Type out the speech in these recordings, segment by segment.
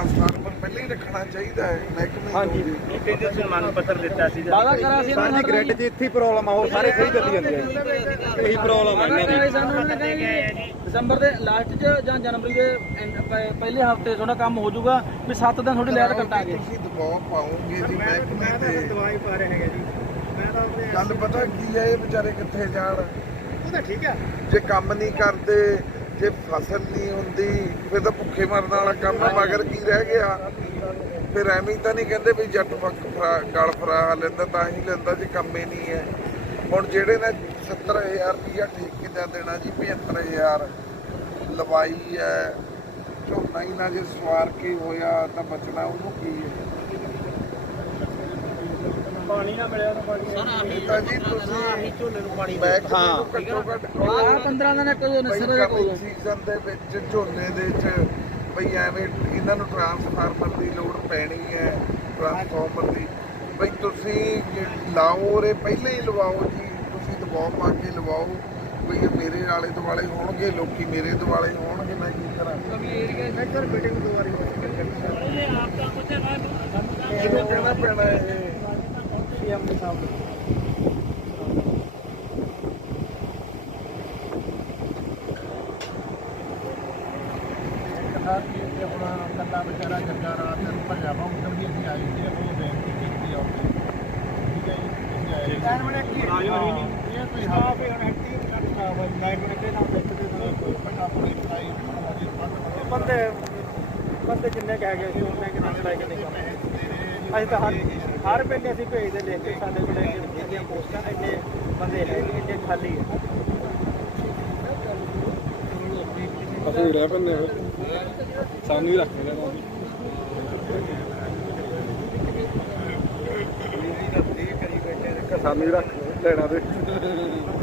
Transformer ਪਹਿਲਾਂ ਹੀ ਰੱਖਣਾ ਚਾਹੀਦਾ ਹੈ ਮਹਿਕਮੇ ਹਾਂਜੀ। ਇਹ ਕਹਿੰਦੇ ਸੀ ਮੰਗ ਪੱਤਰ ਦਿੱਤਾ ਸੀ ਵਾਦਾ ਕਰਾ ਸੀ ਇਹਨਾਂ ਸਾਡੀ ਗ੍ਰਿਡ 'ਚ ਇੱਥੇ ਪ੍ਰੋਬਲਮ ਆ ਹੋਰ ਸਾਰੇ ਸਹੀ ਚੱਲੀ ਜਾਂਦੇ ਆ ਜੀ। ਇਹੀ ਪ੍ਰੋਬਲਮ ਆ ਇਹਨਾਂ ਕਰਾ ਦੀ ਸੀ ਸਾਨੂੰ ਉਹਨਾਂ ਨੇ ਕਿਹਾ ਜੀ ਦਸੰਬਰ ਦੇ ਲਾਸਟ 'ਚ ਜਾਂ ਜਨਵਰੀ ਦੇ end- ਪ- ਪਹਿਲੇ ਹਫ਼ਤੇ ਤੁਹਾਡਾ ਕੰਮ ਹੋ ਜਾਊਗਾ ਵੀ 7 ਦਿਨ ਤੁਹਾਡੀ ਲੈਟ ਕੱਟਾਂਗੇ। ਤੁਸੀਂ ਦਬਾਅ ਪਾਉਂਗੇ ਜੀ ਮਹਿਕਮੇ ਤੇ ਦਵਾਈ ਪਾ ਰਹੇ ਹੈਗੇ ਜੀ। ਮੈਂ ਤਾਂ ਆਪਣੇ ਗੱਲ ਪਤਾ ਕੀ ਹੈ ਇਹ ਵਿਚਾਰੇ ਕਿੱਥੇ ਜਾਣ? ਉਹ ਤਾਂ ਠੀਕ ਆ। ਜੇ ਕੰਮ ਨਹੀਂ ਕਰਦੇ ਜੇ ਫਸਲ ਨਹੀਂ ਹੁੰਦੀ, ਫਿਰ ਤਾਂ ਭੁੱਖੇ ਮਰਨ ਵਾਲਾ ਕੰਮ ਆ, ਮਗਰ ਕੀ ਰਹਿ ਗਿਆ? ਫਿਰ ਐਵੇਂ ਤਾਂ ਨਹੀਂ ਕਹਿੰਦੇ ਵੀ ਜੱਟ ਫੱਕ ਫਰਾ, ਗਲ ਫਰਾ ਲੈਂਦਾ, ਤਾਂ ਹੀ ਲੈਂਦਾ ਜੇ ਕੰਮ ਹੀ ਨਹੀਂ ਹੈ। ਹੁਣ ਜਿਹੜੇ ਨੇ 70000 ਰੁਪਇਆ ਠੇਕੇ ਦਾ ਦੇਣਾ ਜੀ 75000 ਲਵਾਈ ਹੈ, ਝੋਨਾ ਹੀ ਨਾ ਜੇ ਸਵਾਰ ਕੇ ਹੋਇਆ ਤਾਂ ਬਚਣਾ ਉਹਨੂੰ ਕੀ ਹੈ? ਪਾਣੀ ਨਾ ਮਿਲਿਆ ਤਾਂ ਪਾਣੀ ਇਹ ਤਾਂ ਜੀ ਤੁਸੀਂ ਝੋਲੇ ਨੂੰ ਪਾਣੀ ਮੈਂ ਹਾਂ ਘੱਟੋ ਘੱਟ ਆਹ 15 ਦਿਨ ਇੱਕ ਦੋ ਬਈ ਨਸਰ ਦਾ ਕੋਈ। ਸੀਜ਼ਨ ਦੇ ਵਿੱਚ ਝੋਨੇ ਦੇ ਵਿੱਚ ਬਈ ਐਵੇਂ ਇਹਨਾਂ ਨੂੰ ਟਰਾਂਸਫਾਰਮਰ ਦੀ ਲੋੜ ਪੈਣੀ ਹੈ ਟਰਾਂਸਫਾਰਮਰ ਦੀ। ਬਈ ਤੁਸੀਂ ਲਾਓ ਰੇ ਪਹਿਲਾਂ ਹੀ ਲਵਾਓ ਜੀ। ਤੁਸੀਂ ਦਬਾਅ ਪਾ ਕੇ ਲਵਾਓ। ਬਈ ਇਹ ਮੇਰੇ ਆਲੇ ਦੁਆਲੇ ਹੋਣਗੇ ਲੋਕੀ ਮੇਰੇ ਦੁਆਲੇ ਹੋਣਗੇ ਮੈਂ ਕੀ ਕਰਾਂ? ਮੈਂ ਕਰ ਬੇਟੇ ਨੂੰ ਦੋ ਵਾਰੀ ਕਿਹਨੂੰ ਕਹਿਣਾ ਪੈਣਾ ਇਹ? ਸੀਐਮ ਦੇ ਸਾਹਮਣੇ ਕਥਾ ਕੀ ਤੇ ਹੁਣ ਕੱਲਾ ਵਿਚਾਰਾ ਜੱਗਾ ਰਾਤ ਨੂੰ ਭੱਜਾ ਵਾ ਉਧਰ ਦੀ ਅਸੀਂ ਆਏ ਸੀ ਉਹ ਬੇਨਤੀ ਕੀਤੀ ਆ ਉੱਥੇ। ਠੀਕ ਹੈ ਜੀ ਅਸੀਂ ਆਏ ਸੀ। ਟਾਈਮ ਨੇ ਕੀ ਇਹ ਕੋਈ ਹਾਫ ਹੈ ਐਕਟਿਵ ਕਰਨਾ ਵਾ ਲਾਈਵ ਨੇ ਕਿਹਾ ਵਿੱਚ ਦੇ ਨਾਲ ਕੋਈ ਪਟਾ ਪੂਰੀ ਚਲਾਈ ਬੰਦੇ ਬੰਦੇ ਕਿੰਨੇ ਕਹਿ ਗਏ ਸੀ ਉਹਨੇ ਕਿੰਨੇ ਚਲਾਈ ਕਿੰਨੇ ਕੰਮ ਅਸੀਂ ਤਾਂ ਹਰ ਹਰ ਪਿੰਡ ਅਸੀਂ ਭੇਜਦੇ ਲਿਖ ਕੇ ਸਾਡੇ ਕੋਲ ਇੰਨੀਆਂ ਪੋਸਟਾਂ ਇੰਨੇ ਬੰਦੇ ਹੈ ਨਹੀਂ ਇੰਨੇ ਖਾਲੀ ਹੈ ਅਸੀਂ ਰਹਿ ਪੈਂਦੇ ਆ ਸਾਨੂੰ ਹੀ ਰੱਖ ਲੈਣਾ ਸਾਨੂੰ ਹੀ ਰੱਖ ਲੈਣਾ ਤੇ।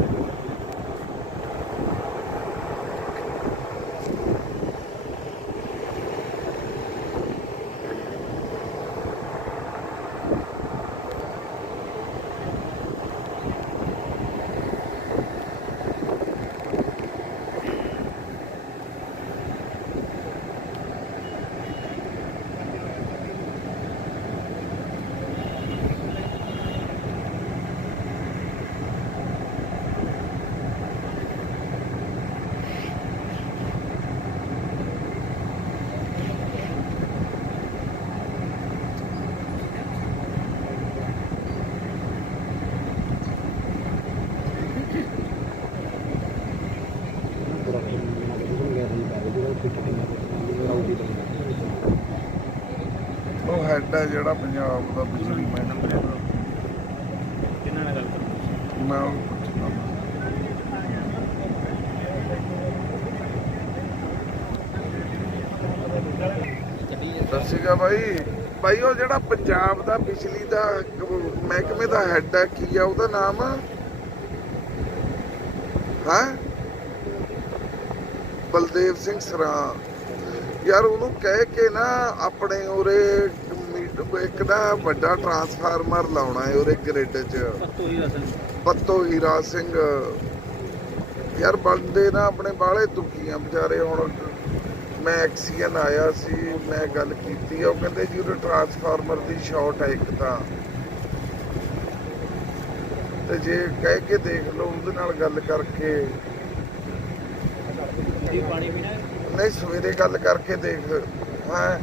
ਉਹ ਹੈੱਡ ਹੈ ਜਿਹੜਾ ਪੰਜਾਬ ਦਾ ਬਿਜਲੀ ਮਹਿਕਮੇ ਦਾ ਕਿੰਨਾ ਨਾਲ ਗੱਲ ਕਰੋ ਮੈਂ ਉਹਨੂੰ ਪੁੱਛਦਾ ਦੱਸੇਗਾ ਭਾਈ ਭਾਈ ਉਹ ਜਿਹੜਾ ਪੰਜਾਬ ਦਾ ਬਿਜਲੀ ਦਾ ਮਹਿਕਮੇ ਦਾ ਹੈੱਡ ਹੈ ਕੀ ਆ ਉਹਦਾ ਨਾਮ? ਹਾਂ? ਬਲਦੇਵ ਸਿੰਘ ਸਰਾਂ। ਯਾਰ ਉਹਨੂੰ ਕਹਿ ਕੇ ਨਾ ਆਪਣੇ ਉਰੇ ਇੱਕ ਨਾ ਵੱਡਾ ਟਰਾਂਸਫਾਰਮਰ ਲਾਉਣਾ ਹੈ ਉਰੇ ਗ੍ਰਿਡ 'ਚ। ਪੱਤੋ ਹੀ ਰਸਨ ਪੱਤੋ ਹੀਰਾ ਸਿੰਘ। ਯਾਰ ਬੰਦੇ ਨਾ ਆਪਣੇ ਬਾਲੇ ਦੁਖੀ ਵਿਚਾਰੇ ਹੁਣ। ਮੈਂ ਐਕਸੀਅਨ ਆਇਆ ਸੀ, ਮੈਂ ਗੱਲ ਕੀਤੀ ਆ, ਉਹ ਕਹਿੰਦੇ ਜੀ ਉਹ ਟਰਾਂਸਫਾਰਮਰ ਦੀ ਸ਼ਾਰਟ ਹੈ ਇੱਕ ਤਾਂ। ਤੇ ਜੇ ਕਹਿ ਕੇ ਦੇਖ ਲਓ, ਉਹਦੇ ਨਾਲ ਗੱਲ ਕਰਕੇ ਨਹੀਂ, ਸਵੇਰੇ ਗੱਲ ਕਰਕੇ ਦੇਖ। ਹਾਂ,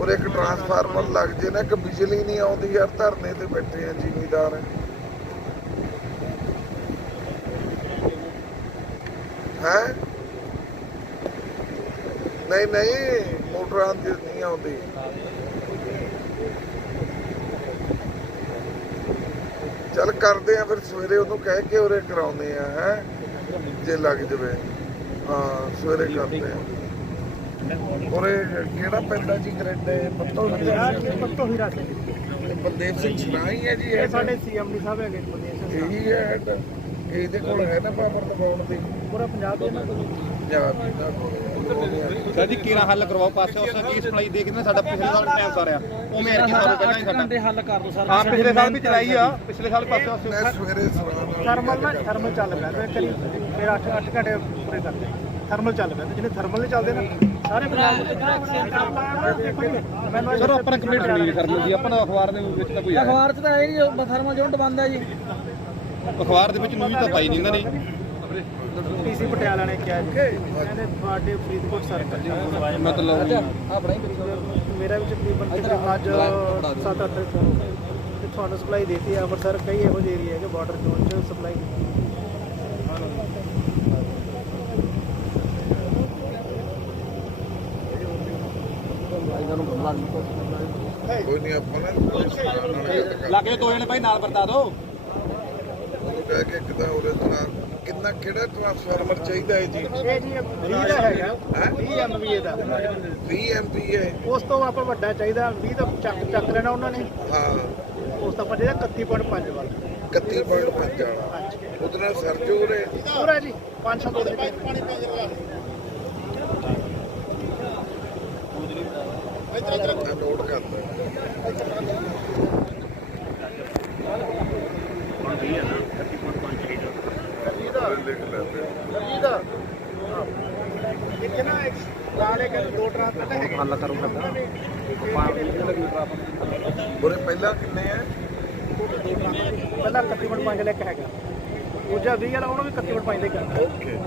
ਔਰ ਇੱਕ ਟਰਾਂਸਫਾਰਮਰ ਲੱਗ ਜੇ ਨਾ ਕਿ ਬਿਜਲੀ ਨਹੀਂ ਆਉਂਦੀ ਯਾਰ, ਧਰਨੇ ਤੇ ਬੈਠੇ ਆ ਜ਼ਿਮੀਦਾਰ। ਹੈ? ਨਹੀਂ ਨਹੀਂ, ਮੋਟਰਾਂ ਦੀ ਨਹੀਂ ਆਉਂਦੀ। ਚੱਲ ਕਰਦੇ ਆ, ਫਿਰ ਸਵੇਰੇ ਉਹਨੂੰ ਕਹਿ ਕੇ ਉਰੇ ਕਰਾਉਂਦੇ ਆ, ਹੈ, ਜੇ ਲੱਗ ਜਵੇ। ਹਾਂ ਸਵੇਰੇ ਕਰਦੇ ਆ ਉਰੇ ਕਿਹੜਾ ਪੈਂਦਾ ਜੀ ਗ੍ਰਿਡ ਪੱਤੋ ਪੱਤੋ ਹੀਰਾ ਸਿੰਘ ਬਲਦੇਵ ਸਿੰਘ ਸਰਾਈ ਹੈ ਜੀ ਇਹ ਸਾਡੇ ਸੀਐਮ ਦੀ ਸਾਹਿਬ ਹੈਗੇ ਬਲਦੇਵ ਸਿੰਘ ਸਾਹਿਬ। ਇਹੀ ਹੈ head। ਇਹਦੇ ਕੋਲ ਹੈ ਨਾ ਪਾਵਰ ਦਬਾਉਣ ਦੀ। ਪੂਰਾ ਪੰਜਾਬ ਦੇ ਨਾਲ ਪੰਜਾਬ ਦਾ ਕੋਲ ਸਾਡੀ ਕੀਰਾ ਹੱਲ ਕਰਵਾਓ? ਪਾਸੇ ਉਸ ਕੀ ਸਪਲਾਈ ਦੇ ਕੇ ਨਾ ਸਾਡਾ ਪਿਛਲੇ ਸਾਲ ਟਾਈਮ ਸਾਰਿਆ ਉਹ ਮੇਰੇ ਕੀ ਸਾਲ ਪਹਿਲਾਂ ਹੀ ਸਾਡਾ। ਘੰਟੇ ਹੱਲ ਕਰ ਦੋ ਸਰ। ਹਾਂ ਪਿਛਲੇ ਸਾਲ ਵੀ ਚਲਾਈ ਆ ਪਿਛਲੇ ਸਾਲ ਪਾਸੇ ਉਸ ਸਵੇਰੇ ਥਰਮਲ ਨਾ ਥਰਮਲ ਚੱਲ ਪਿਆ। ਤੇ ਕਰੀ ਫਿਰ 8 8 ਘੰਟੇ ਪੂਰੇ ਕਰਦੇ ਥਰਮਲ ਚੱਲ ਪਿਆ ਤੇ ਜਿਹਨੇ ਥਰਮਲ ਨਹੀਂ ਚੱਲਦੇ ਨਾ ਸਾਰੇ ਪੰਜਾਬ ਮੈਨੂੰ ਸਰ ਆਪਾਂ ਕੰਪਲੀਟ ਨਹੀਂ ਕਰਨੀ ਜੀ। ਆਪਾਂ ਨੂੰ ਅਖਬਾਰ ਦੇ ਵਿੱਚ ਤਾਂ ਕੋਈ ਅਖਬਾਰ 'ਚ ਤਾਂ ਇਹ ਨਹੀਂ ਥਰਮਲ ਯੂਨਿਟ ਬੰਦ ਹੈ ਜੀ। ਅਖਬਾਰ ਦੇ ਵਿੱਚ ਨਿਊਜ਼ ਤਾਂ ਪਾਈ ਨਹੀਂ ਇਹਨਾਂ ਨੇ। ਪੀਸੀ ਪਟਿਆਲਾ ਨੇ ਕਿਹਾ ਜੀ। ਕਹਿੰਦੇ ਤੁਹਾਡੇ ਫਰੀਦਕੋਟ ਸਰਕਲ ਮਤਲਬ ਆਪਣਾ ਹੀ ਮੇਰਾ ਵੀ ਤਕਰੀਬਨ ਅੱਜ 7-8 ਤੇ ਤੁਹਾਨੂੰ ਸਪਲਾਈ ਦਿੱਤੀ ਹੈ ਅੰਮ੍ਰਿਤਸਰ ਕਈ ਇਹੋ ਜਿਹੇ ਏਰੀਆ ਹੈਗੇ ਬਾਰਡਰ ਜ਼ੋਨ ਚ ਸਪਲਾਈ ਕੋਈ ਨਹੀਂ ਆਪਾਂ ਨਾ ਲੱਗੇ ਦੋ ਜਣੇ ਭਾਈ ਨਾਲ ਵਰਤਾ ਦਿਓ ਉਹਨੂੰ ਕਹਿ ਕੇ ਕਿਦਾਂ ਉਹਦੇ ਨਾਲ ਕਿੰਨਾ ਕਿਹੜਾ ਟ੍ਰਾਂਸਫਾਰਮਰ ਚਾਹੀਦਾ ਹੈ ਜੀ? ਇਹ ਜੀ 20 ਦਾ ਹੈਗਾ। ਹੈਂ? 20 ਐਮਵੀਏ ਦਾ। 20 ਐਮਪੀ ਹੈ ਉਸ ਤੋਂ ਆਪਾਂ ਵੱਡਾ ਚਾਹੀਦਾ 20 ਦਾ ਚੱਕ ਚੱਕ ਲੈਣਾ ਉਹਨਾਂ ਨੇ। ਹਾਂ। ਉਸ ਤੋਂ ਜਿਹੜਾ 31.5 ਵਾਲਾ। 31.5 ਵਾਲਾ। ਉਹਦੇ ਨਾਲ ਸਰਜੂ ਰੇ। ਪੂਰਾ ਜੀ 500 ਤੋੜ ਦੇ ਪਾਣੀ ਨੋਟ ਕਰਦਾ ਲਿਖ ਲੈਂਦੇ ਦਾ ਇੱਕ ਨਾ ਲਾਲੇ ਕੇ ਦੋ ਟਰਾਂਸਪੋਰਟ ਹੈਗੇ ਹੱਲ ਕਰੋ ਕਰਦਾ ਉਹਦੇ ਪਹਿਲਾਂ ਕਿੰਨੇ ਆ? ਪਹਿਲਾਂ 31.5 ਲੈ ਕੇ ਹੈਗਾ। ਦੂਜਾ 20 ਵਾਲਾ ਉਹਨੂੰ ਵੀ 31.5 ਲੈ ਕੇ ਆਉਂਦਾ ਓਕੇ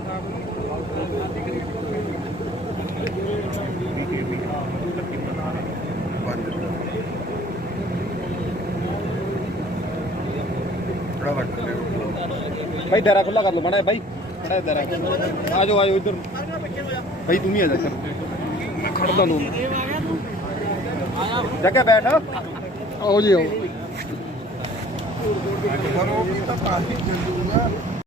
ਪੰਜ ਕਿਹੜਾ ਰੱਖ ਲਿਓ ਭਾਈ ਦਰਾ ਖੁੱਲਾ ਕਰ ਲਓ ਬਣਾ ਭਾਈ। ਬਣਾ ਦਰਾ ਆ ਜਾਓ ਆ ਜਾਓ ਇੱਧਰ ਭਾਈ ਤੂੰ ਵੀ ਆ ਜਾ ਕਰ ਮੈਂ ਖੜਦਾ ਨੂੰ। ਜੱਗੇ ਬੈਠ। ਆਓ ਜੀ ਆਓ। ਵੀ ਤਾਂ ਤਾਂ ਹੀ ਚੱਲੂਗਾ